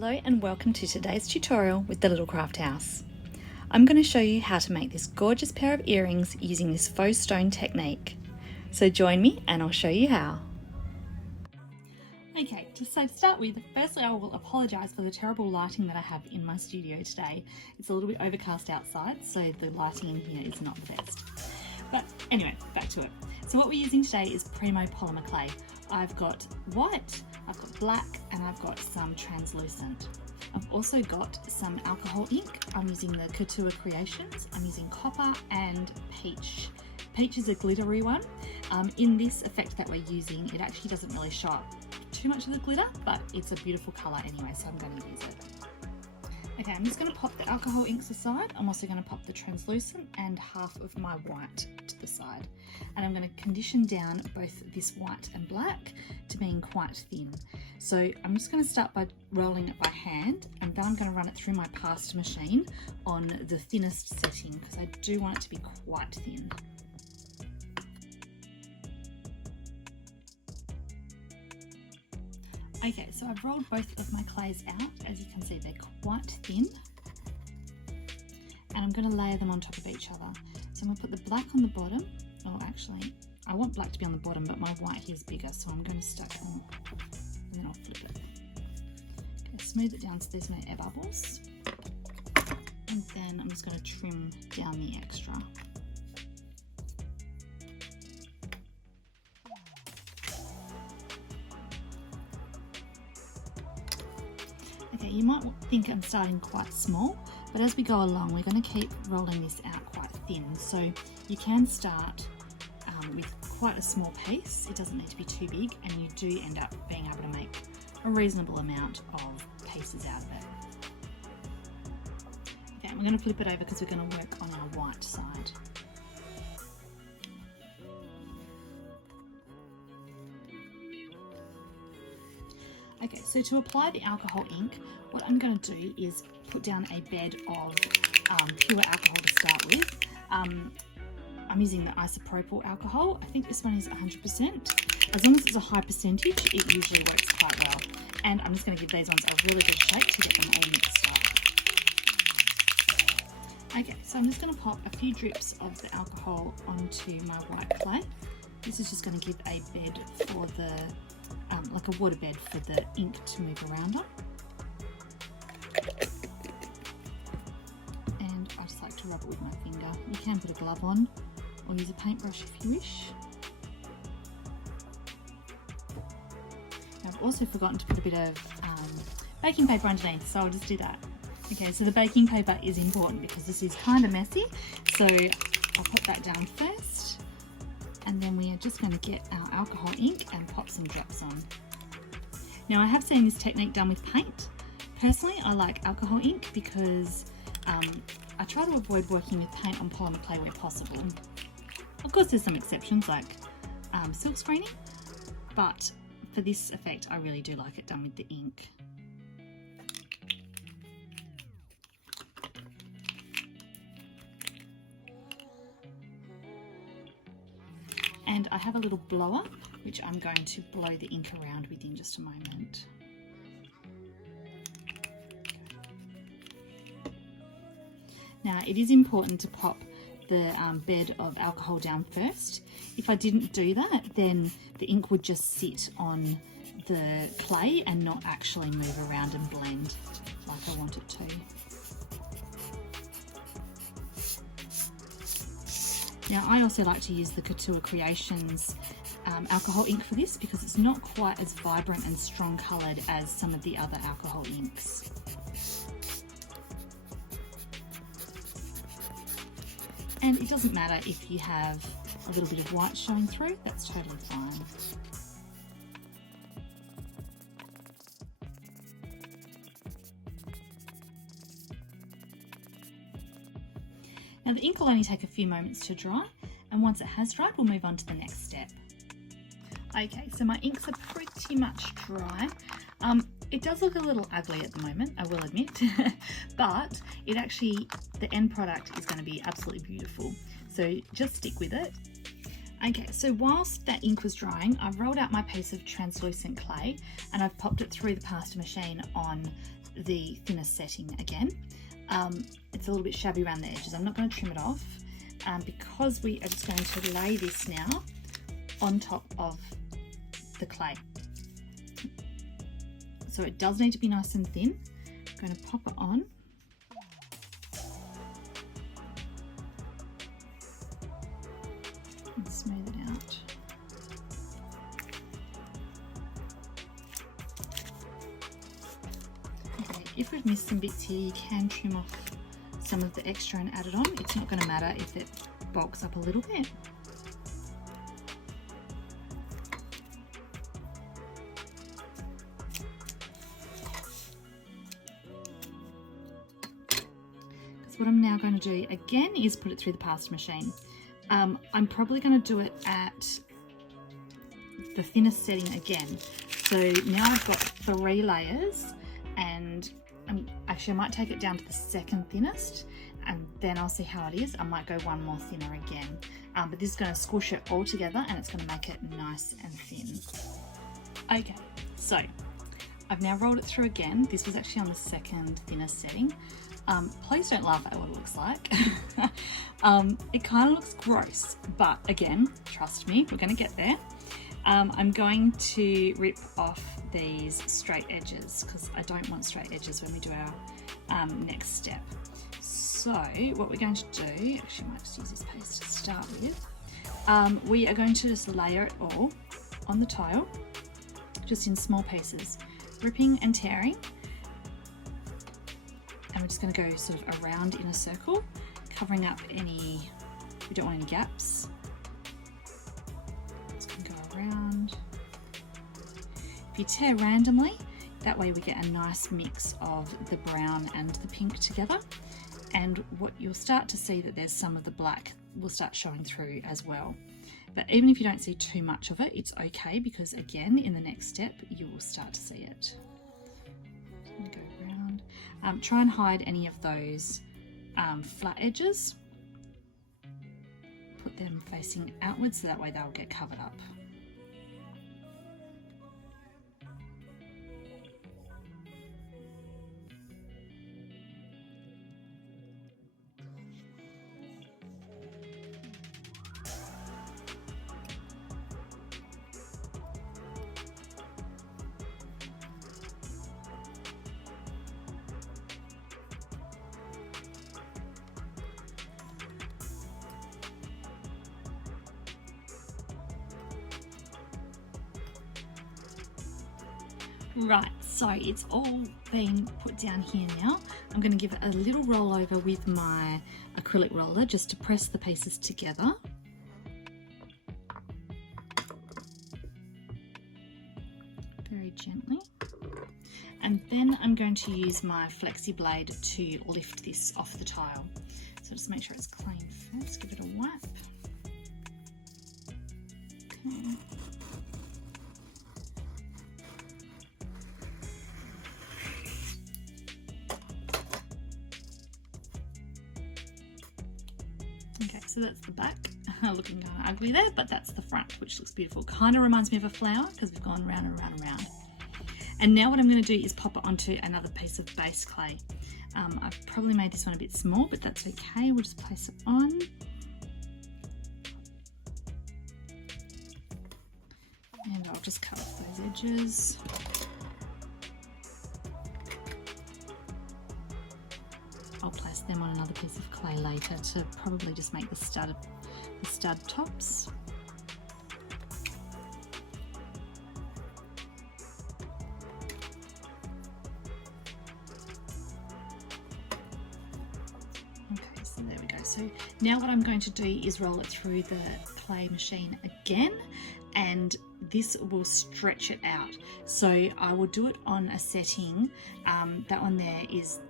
Hello and welcome to today's tutorial with the Little Craft House. I'm going to show you how to make this gorgeous pair of earrings using this faux stone technique. So join me and I'll show you how. Okay, to start with, firstly I will apologise for the terrible lighting that I have in my studio today. It's a little bit overcast outside, so the lighting in here is not the best. But anyway, back to it. So what we're using today is Premo polymer clay. I've got white, I've got black, and I've got some translucent. I've also got some alcohol ink. I'm using the Couture Creations. I'm using copper and peach. Peach is a glittery one. In this effect that we're using, it actually doesn't really show up too much of the glitter, but it's a beautiful colour anyway, so I'm going to use it. Okay, I'm just going to pop the alcohol inks aside. I'm also going to pop the translucent and half of my white to the side. And I'm going to condition down both this white and black to being quite thin. So I'm just going to start by rolling it by hand, and then I'm going to run it through my pasta machine on the thinnest setting because I do want it to be quite thin. Okay, so I've rolled both of my clays out. As you can see, they're quite thin. And I'm going to layer them on top of each other. So I'm going to put the black on the bottom. Oh, actually, I want black to be on the bottom, but my white here is bigger, so I'm going to stack it on. And then I'll flip it. Okay, smooth it down so there's no air bubbles. And then I'm just going to trim down the extra. Okay, you might think I'm starting quite small, but as we go along, we're going to keep rolling this out quite thin. So you can start with quite a small piece. It doesn't need to be too big, and you do end up being able to make a reasonable amount of pieces out of it. Okay, we're going to flip it over because we're going to work on our white side. Okay, so to apply the alcohol ink, what I'm going to do is put down a bed of pure alcohol to start with. I'm using the isopropyl alcohol. I think this one is 100%. As long as it's a high percentage, it usually works quite well. And I'm just going to give these ones a really good shake to get them all mixed up. Okay, so I'm just going to pop a few drips of the alcohol onto my white clay. This is just going to give a bed for the like a water bed for the ink to move around on. And I just like to rub it with my finger. You can put a glove on or use a paintbrush if you wish. Now, I've also forgotten to put a bit of baking paper underneath, so I'll just do that. Okay, so the baking paper is important because this is kind of messy, so I'll put that down first. And then we are just going to get our alcohol ink and pop some drops on. Now I have seen this technique done with paint. Personally, I like alcohol ink because I try to avoid working with paint on polymer clay where possible. Of course there's some exceptions like silk screening, but for this effect I really do like it done with the ink. And I have a little blower, which I'm going to blow the ink around with in just a moment. Now, it is important to pop the bed of alcohol down first. If I didn't do that, then the ink would just sit on the clay and not actually move around and blend like I want it to. Now I also like to use the Couture Creations alcohol ink for this because it's not quite as vibrant and strong coloured as some of the other alcohol inks. And it doesn't matter if you have a little bit of white showing through, that's totally fine. Now the ink will only take a few moments to dry, and once it has dried, we'll move on to the next step. Okay, so my inks are pretty much dry. It does look a little ugly at the moment, I will admit, but the end product is going to be absolutely beautiful. So just stick with it. Okay, so whilst that ink was drying, I've rolled out my piece of translucent clay and I've popped it through the pasta machine on the thinnest setting again. It's a little bit shabby around the edges. I'm not going to trim it off because we are just going to lay this now on top of the clay. So it does need to be nice and thin. I'm going to pop it on. And smooth it out. Okay, if we've missed some bits here, you can trim off some of the extra and add it on. It's not going to matter if it bulks up a little bit. What I'm now going to do again is put it through the pasta machine. I'm probably going to do it at the thinnest setting again. So now I've got 3 layers, and actually I might take it down to the second thinnest and then I'll see how it is. I might go one more thinner again, but this is going to squish it all together and it's going to make it nice and thin. Okay, so I've now rolled it through again. This was actually on the second thinnest setting. Please don't laugh at what it looks like. It kind of looks gross, but again, trust me, we're going to get there. I'm going to rip off these straight edges because I don't want straight edges when we do our next step. So what we're going to do, actually I might just use this paste to start with. We are going to just layer it all on the tile, just in small pieces, ripping and tearing. And we're just going to go sort of around in a circle, covering up any, we don't want any gaps. Just going to go around. If you tear randomly, that way we get a nice mix of the brown and the pink together. And what you'll start to see that there's some of the black will start showing through as well. But even if you don't see too much of it, it's okay, because again, in the next step, you will start to see it. Go around. Try and hide any of those flat edges. Put them facing outwards so that way they'll get covered up. Right, so it's all been put down here now. I'm going to give it a little roll over with my acrylic roller just to press the pieces together. Very gently. And then I'm going to use my flexi blade to lift this off the tile. So just make sure it's clean first, give it a wipe. Okay. Okay, so that's the back, looking kind of ugly there, but that's the front, which looks beautiful. Kind of reminds me of a flower because we've gone round and round and round. And now what I'm going to do is pop it onto another piece of base clay. I've probably made this one a bit small, but that's okay. We'll just place it on. And I'll just cut off those edges. I'll place them on another piece of clay later to probably just make the stud tops. Okay, so there we go. So now what I'm going to do is roll it through the clay machine again, and this will stretch it out. So I will do it on a setting, that one there is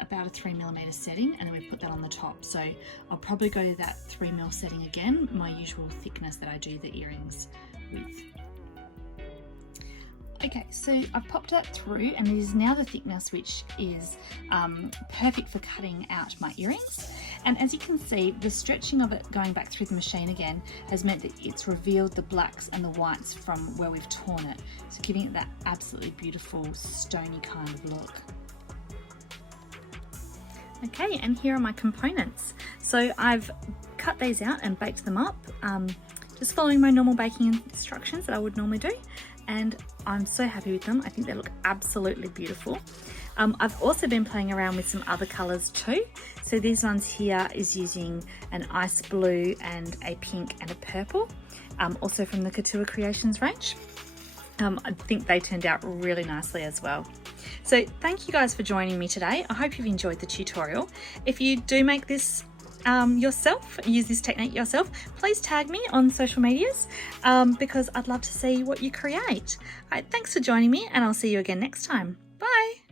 about a 3mm setting, and then we put that on the top. So I'll probably go to that 3mm setting again, my usual thickness that I do the earrings with. Okay, so I've popped that through, and it is now the thickness which is perfect for cutting out my earrings. And as you can see, the stretching of it going back through the machine again has meant that it's revealed the blacks and the whites from where we've torn it, so giving it that absolutely beautiful stony kind of look. Okay, and here are my components. So I've cut these out and baked them up, just following my normal baking instructions that I would normally do, and I'm so happy with them. I think they look absolutely beautiful. I've also been playing around with some other colours too. So these ones here is using an ice blue and a pink and a purple, also from the Couture Creations range. I think they turned out really nicely as well. So thank you guys for joining me today. I hope you've enjoyed the tutorial. If you do make this yourself, use this technique yourself, please tag me on social medias because I'd love to see what you create. All right, thanks for joining me, and I'll see you again next time. Bye.